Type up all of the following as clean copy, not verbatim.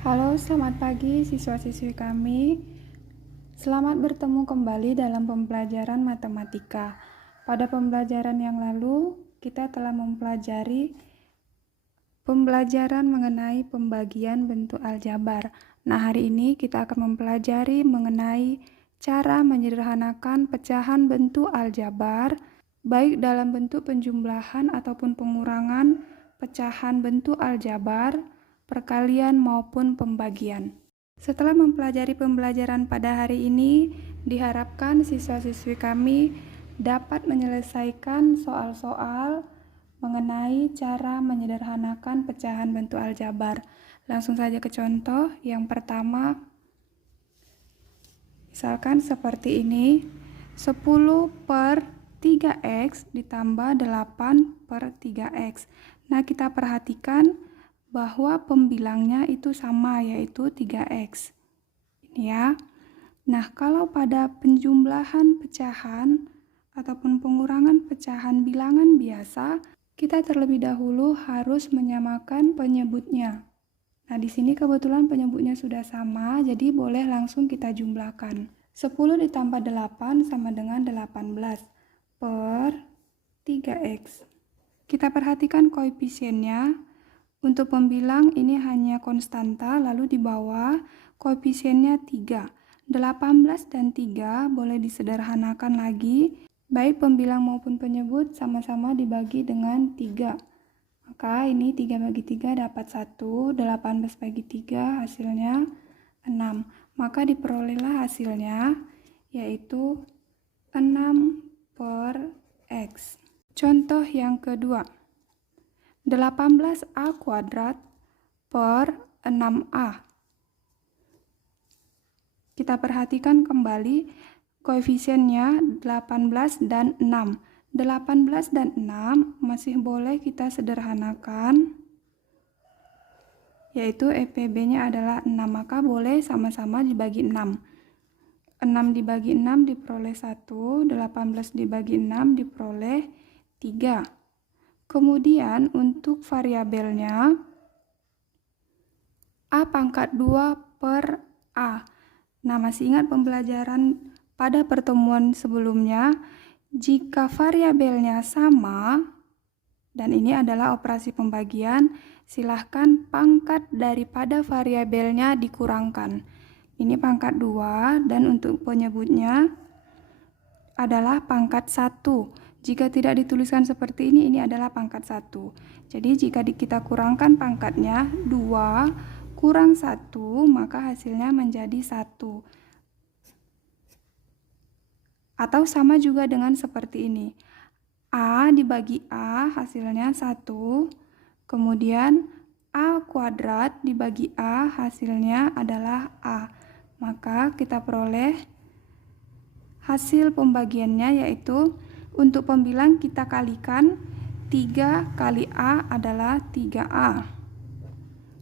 Halo, selamat pagi siswa-siswi kami. Selamat bertemu kembali dalam pembelajaran matematika. Pada pembelajaran yang lalu, kita telah mempelajari pembelajaran mengenai pembagian bentuk aljabar. Nah, hari ini kita akan mempelajari mengenai cara menyederhanakan pecahan bentuk aljabar, baik dalam bentuk penjumlahan ataupun pengurangan pecahan bentuk aljabar, perkalian maupun pembagian. Setelah mempelajari pembelajaran pada hari ini, diharapkan siswa-siswi kami dapat menyelesaikan soal-soal mengenai cara menyederhanakan pecahan bentuk aljabar. Langsung saja ke contoh. Yang pertama, misalkan seperti ini, 10 per 3x ditambah 8 per 3x. Nah, kita perhatikan bahwa pembilangnya itu sama, yaitu 3x. Ini ya. Nah, kalau pada penjumlahan pecahan ataupun pengurangan pecahan bilangan biasa, kita terlebih dahulu harus menyamakan penyebutnya. Nah, di sini kebetulan penyebutnya sudah sama, jadi boleh langsung kita jumlahkan. 10 ditambah 8 sama dengan 18 per 3x. Kita perhatikan koefisiennya. Untuk pembilang ini hanya konstanta, lalu di bawah koefisiennya 3. 18 dan 3 boleh disederhanakan lagi. Baik pembilang maupun penyebut sama-sama dibagi dengan 3. Maka ini 3 bagi 3 dapat 1, 18 bagi 3 hasilnya 6. Maka diperolehlah hasilnya yaitu 6 per X. Contoh yang kedua, 18A kuadrat per 6A. Kita perhatikan kembali koefisiennya 18 dan 6. 18 dan 6 masih boleh kita sederhanakan, yaitu EPB-nya adalah 6, maka boleh sama-sama dibagi 6. 6 dibagi 6 diperoleh 1, 18 dibagi 6 diperoleh 3. Kemudian untuk variabelnya A pangkat 2 per A. Nah, masih ingat pembelajaran pada pertemuan sebelumnya, jika variabelnya sama, dan ini adalah operasi pembagian, silahkan pangkat daripada variabelnya dikurangkan. Ini pangkat 2, dan untuk penyebutnya adalah pangkat 1. Jika tidak dituliskan seperti ini adalah pangkat 1. Jadi jika kita kurangkan pangkatnya, 2 kurang 1, maka hasilnya menjadi 1. Atau sama juga dengan seperti ini. A dibagi A hasilnya 1. Kemudian A kuadrat dibagi A hasilnya adalah A. Maka kita peroleh hasil pembagiannya yaitu untuk pembilang kita kalikan 3 kali A adalah 3A.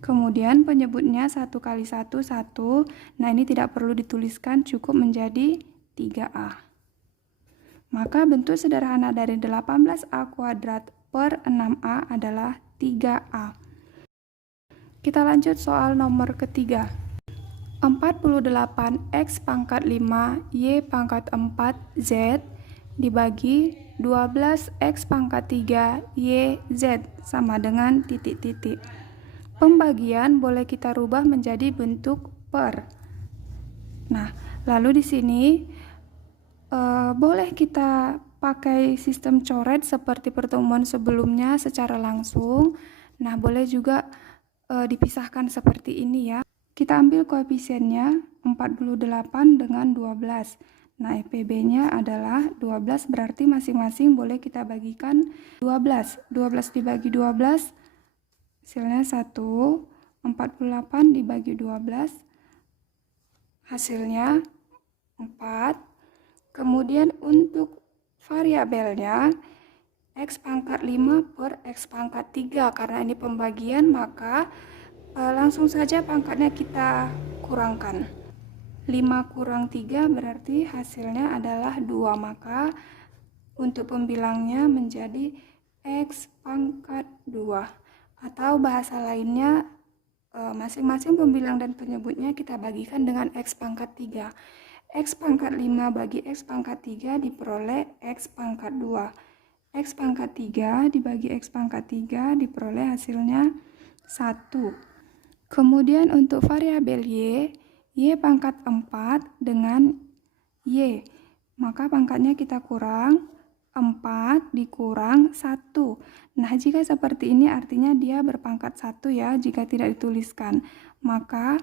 Kemudian penyebutnya 1 kali 1, 1. Nah, ini tidak perlu dituliskan, cukup menjadi 3A. Maka bentuk sederhana dari 18A kuadrat per 6A adalah 3A. Kita lanjut soal nomor ketiga. 48X pangkat 5 Y pangkat 4 Z dibagi 12X pangkat 3 Y Z sama dengan titik-titik. Pembagian boleh kita rubah menjadi bentuk per. Nah, lalu di sini boleh kita pakai sistem coret seperti pertemuan sebelumnya secara langsung. Nah, boleh juga dipisahkan seperti ini ya. Kita ambil koefisiennya 48 dengan 12. Nah, EPB-nya adalah 12, berarti masing-masing boleh kita bagikan 12. 12 dibagi 12, hasilnya 1. 48 dibagi 12, hasilnya 4. Kemudian untuk variabelnya X pangkat 5 per X pangkat 3. Karena ini pembagian, maka langsung saja pangkatnya kita kurangkan. 5 kurang 3 berarti hasilnya adalah 2. Maka untuk pembilangnya menjadi X pangkat 2. Atau bahasa lainnya masing-masing pembilang dan penyebutnya kita bagikan dengan X pangkat 3. X pangkat 5 bagi X pangkat 3 diperoleh X pangkat 2. X pangkat 3 dibagi X pangkat 3 diperoleh hasilnya 1. Kemudian untuk variabel Y pangkat 4 dengan Y. Maka pangkatnya kita kurang 4 dikurang 1. Nah, jika seperti ini artinya dia berpangkat 1 ya, jika tidak dituliskan. Maka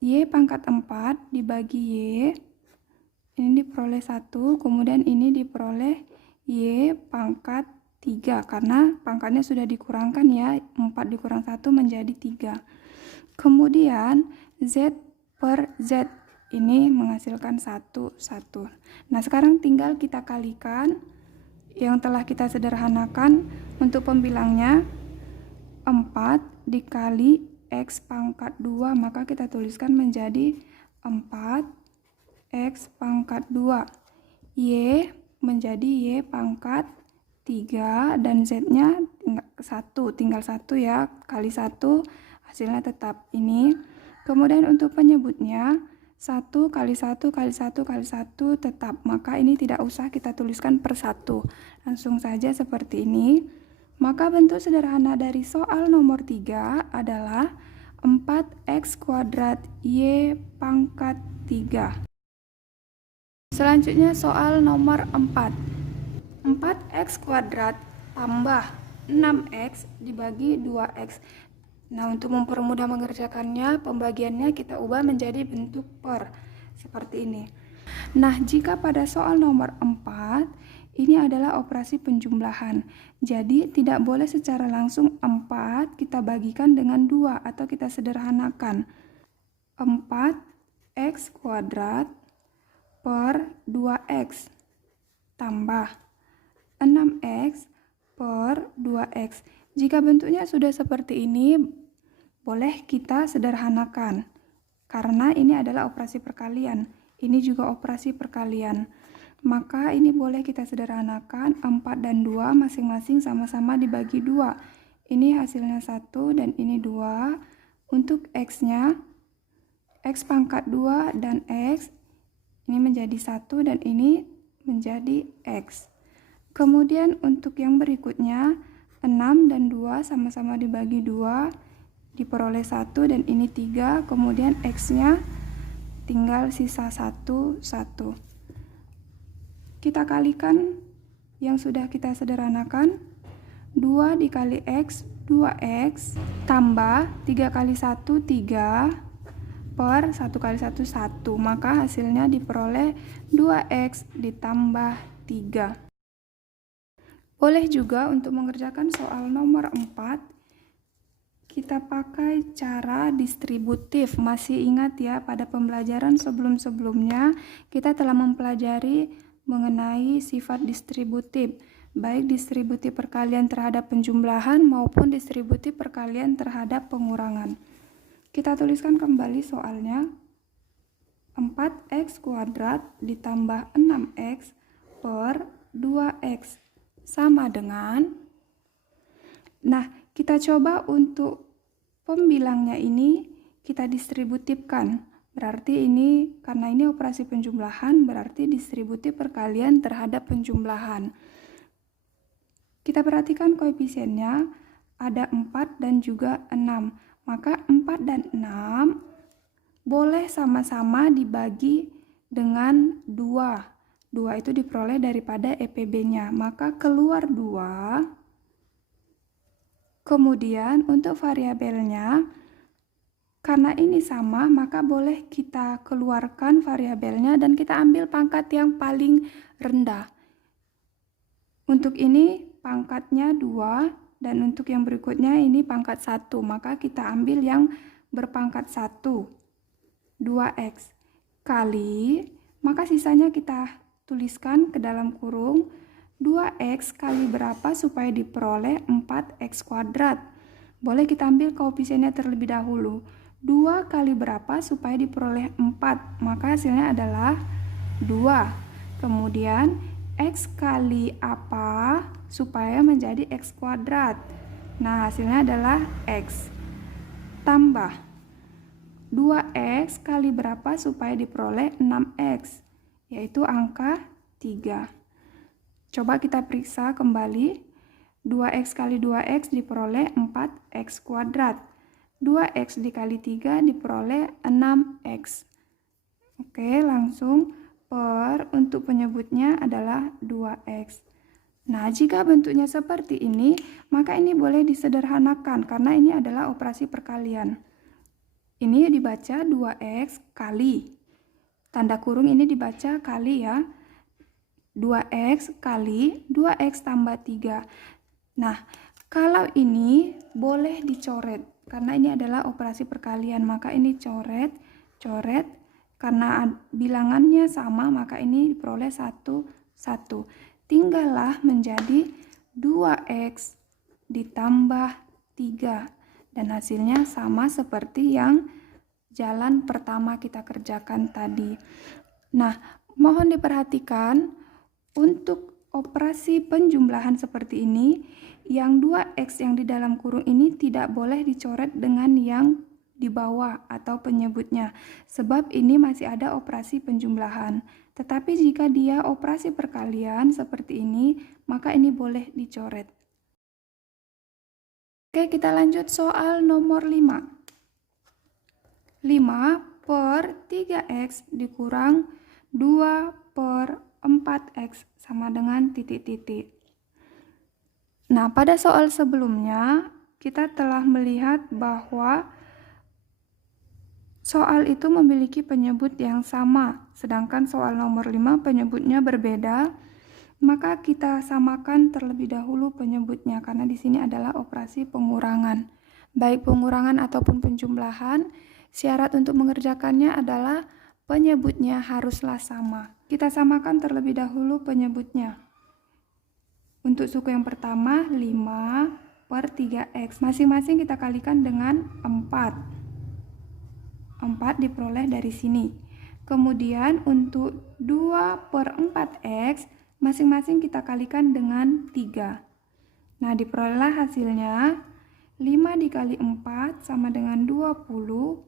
Y pangkat 4 dibagi Y, ini diperoleh 1, kemudian ini diperoleh Y pangkat 3, karena pangkatnya sudah dikurangkan ya, 4 dikurang 1 menjadi 3. Kemudian Z per Z, ini menghasilkan 1, 1. Nah, sekarang tinggal kita kalikan yang telah kita sederhanakan. Untuk pembilangnya 4 dikali X pangkat 2, maka kita tuliskan menjadi 4 X pangkat 2. Y menjadi Y pangkat 3 dan Z-nya tinggal 1 ya, kali 1 hasilnya tetap ini. Kemudian untuk penyebutnya 1 kali 1 kali 1 kali 1 tetap, maka ini tidak usah kita tuliskan per 1, langsung saja seperti ini. Maka bentuk sederhana dari soal nomor 3 adalah 4x kuadrat Y pangkat 3. Selanjutnya soal nomor 4. 4x kuadrat tambah 6x dibagi 2x. Nah, untuk mempermudah mengerjakannya, pembagiannya kita ubah menjadi bentuk per, seperti ini. Nah, jika pada soal nomor 4, ini adalah operasi penjumlahan. Jadi, tidak boleh secara langsung 4 kita bagikan dengan 2 atau kita sederhanakan. 4x kuadrat per 2x tambah 6x per 2x. Jika bentuknya sudah seperti ini, boleh kita sederhanakan. Karena ini adalah operasi perkalian. Ini juga operasi perkalian. Maka ini boleh kita sederhanakan. 4 dan 2 masing-masing sama-sama dibagi 2. Ini hasilnya 1 dan ini 2. Untuk X-nya, X pangkat 2 dan X, ini menjadi 1 dan ini menjadi X. Kemudian untuk yang berikutnya, 6 dan 2 sama-sama dibagi 2, diperoleh 1 dan ini 3, kemudian X-nya tinggal sisa 1, 1. Kita kalikan yang sudah kita sederhanakan. 2 dikali X, 2X, tambah 3 kali 1, 3, per 1 kali 1, 1. Maka hasilnya diperoleh 2X ditambah 3. Boleh juga untuk mengerjakan soal nomor 4, kita pakai cara distributif. Masih ingat ya, pada pembelajaran sebelum-sebelumnya kita telah mempelajari mengenai sifat distributif, baik distributif perkalian terhadap penjumlahan maupun distributif perkalian terhadap pengurangan. Kita tuliskan kembali soalnya. 4x kuadrat ditambah 6x per 2x sama dengan, nah kita coba untuk pembilangnya ini kita distributifkan. Berarti ini, karena ini operasi penjumlahan, berarti distributif perkalian terhadap penjumlahan. Kita perhatikan koefisiennya, ada 4 dan juga 6. Maka 4 dan 6 boleh sama-sama dibagi dengan 2. 2 itu diperoleh daripada EPB-nya. Maka keluar 2. Kemudian untuk variabelnya, karena ini sama, maka boleh kita keluarkan variabelnya dan kita ambil pangkat yang paling rendah. Untuk ini pangkatnya 2 dan untuk yang berikutnya ini pangkat 1. Maka kita ambil yang berpangkat 1, 2x, kali, maka sisanya kita tuliskan ke dalam kurung. 2x kali berapa supaya diperoleh 4x kuadrat. Boleh kita ambil koefisiennya terlebih dahulu. 2 kali berapa supaya diperoleh 4. Maka hasilnya adalah 2. Kemudian x kali apa supaya menjadi x kuadrat. Nah, hasilnya adalah x. tambah 2x kali berapa supaya diperoleh 6x, yaitu angka 3. Coba kita periksa kembali. 2x kali 2x diperoleh 4x kuadrat. 2x dikali 3 diperoleh 6x. Oke, langsung untuk penyebutnya adalah 2x. Nah, jika bentuknya seperti ini, maka ini boleh disederhanakan karena ini adalah operasi perkalian. Ini dibaca 2x kali. Tanda kurung ini dibaca kali ya. 2x kali 2x tambah 3. Nah, kalau ini boleh dicoret karena ini adalah operasi perkalian, maka ini coret. Karena bilangannya sama, maka ini diperoleh 1. Tinggallah menjadi 2x ditambah 3. Dan hasilnya sama seperti yang jalan pertama kita kerjakan tadi. Nah, mohon diperhatikan untuk operasi penjumlahan seperti ini, yang 2x yang di dalam kurung ini tidak boleh dicoret dengan yang di bawah atau penyebutnya, sebab ini masih ada operasi penjumlahan. Tetapi jika dia operasi perkalian seperti ini, maka ini boleh dicoret. Oke, kita lanjut soal nomor 5. 5 per 3x dikurang 2 per 4x sama dengan titik-titik. Nah, pada soal sebelumnya kita telah melihat bahwa soal itu memiliki penyebut yang sama, sedangkan soal nomor 5 penyebutnya berbeda. Maka kita samakan terlebih dahulu penyebutnya karena di sini adalah operasi pengurangan. Baik pengurangan ataupun penjumlahan, syarat untuk mengerjakannya adalah penyebutnya haruslah sama. Kita samakan terlebih dahulu penyebutnya. Untuk suku yang pertama 5 per 3x, masing-masing kita kalikan dengan 4. 4 diperoleh dari sini. Kemudian untuk 2 per 4x, masing-masing kita kalikan dengan 3. Nah, diperolehlah hasilnya 5 dikali 4 sama dengan 20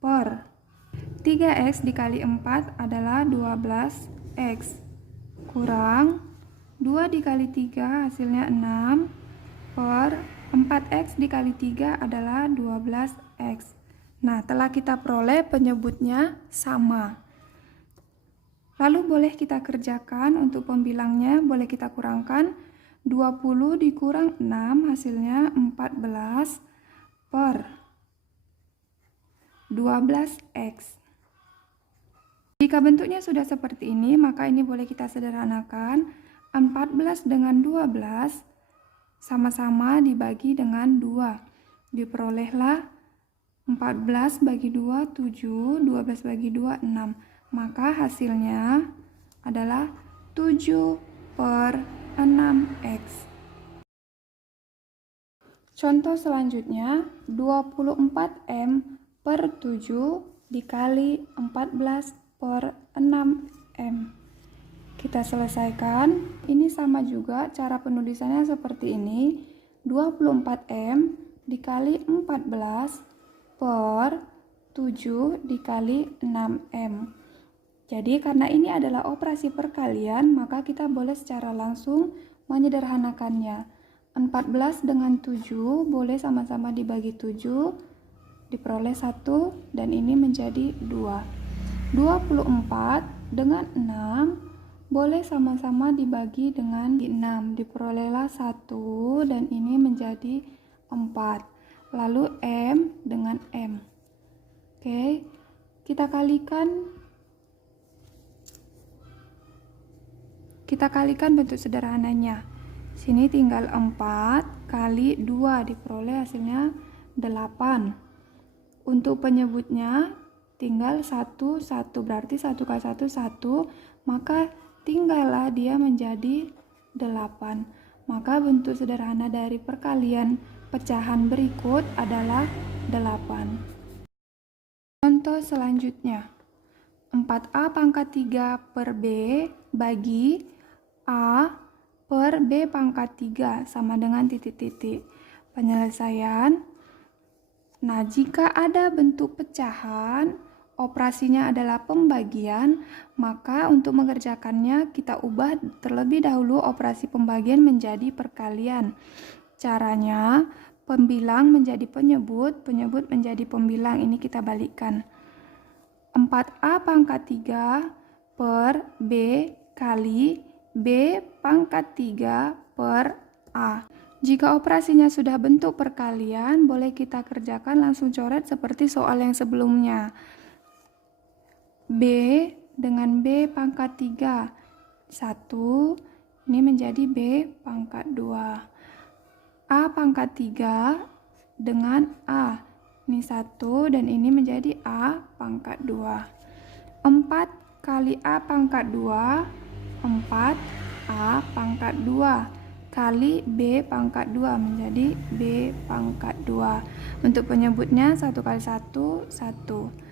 per 3x dikali 4 adalah 12x kurang 2 dikali 3 hasilnya 6 per 4x dikali 3 adalah 12x. Nah, telah kita peroleh penyebutnya sama. Lalu boleh kita kerjakan untuk pembilangnya, boleh kita kurangkan 20 dikurang 6 hasilnya 14 per 12x. Jika bentuknya sudah seperti ini, maka ini boleh kita sederhanakan. 14 dengan 12 sama-sama dibagi dengan 2. Diperolehlah 14 bagi 2, 7, 12 bagi 2, 6. Maka hasilnya adalah 7 per 6x. Contoh selanjutnya, 24m per 7 dikali 14 per 6m. Kita selesaikan. Ini sama juga cara penulisannya seperti ini. 24m dikali 14 per 7 dikali 6m. Jadi karena ini adalah operasi perkalian, maka kita boleh secara langsung menyederhanakannya. 14 dengan 7 boleh sama-sama dibagi 7, diperoleh 1, dan ini menjadi 2. 24 dengan 6 boleh sama-sama dibagi dengan 6, diperolehlah 1, dan ini menjadi 4. Lalu M dengan M. Oke, kita kalikan bentuk sederhananya. Sini tinggal 4 kali 2 diperoleh hasilnya 8. Untuk penyebutnya tinggal 1, berarti 1 kali 1, 1, maka tinggallah dia menjadi 8. Maka bentuk sederhana dari perkalian pecahan berikut adalah 8. Contoh selanjutnya, 4A pangkat 3 per B bagi A per B pangkat 3 sama dengan titik-titik. Penyelesaian. Nah, jika ada bentuk pecahan, operasinya adalah pembagian, maka untuk mengerjakannya kita ubah terlebih dahulu operasi pembagian menjadi perkalian. Caranya, pembilang menjadi penyebut, penyebut menjadi pembilang. Ini kita balikkan. 4A pangkat 3 per B kali B pangkat 3 per A. Jika operasinya sudah bentuk perkalian, boleh kita kerjakan langsung coret seperti soal yang sebelumnya. B dengan B pangkat 3. 1, ini menjadi B pangkat 2. A pangkat 3 dengan A. Ini 1 dan ini menjadi A pangkat 2. 4 kali A pangkat 2, 4 A pangkat 2. Kali B pangkat 2 menjadi B pangkat 2. Untuk penyebutnya 1 kali 1, 1.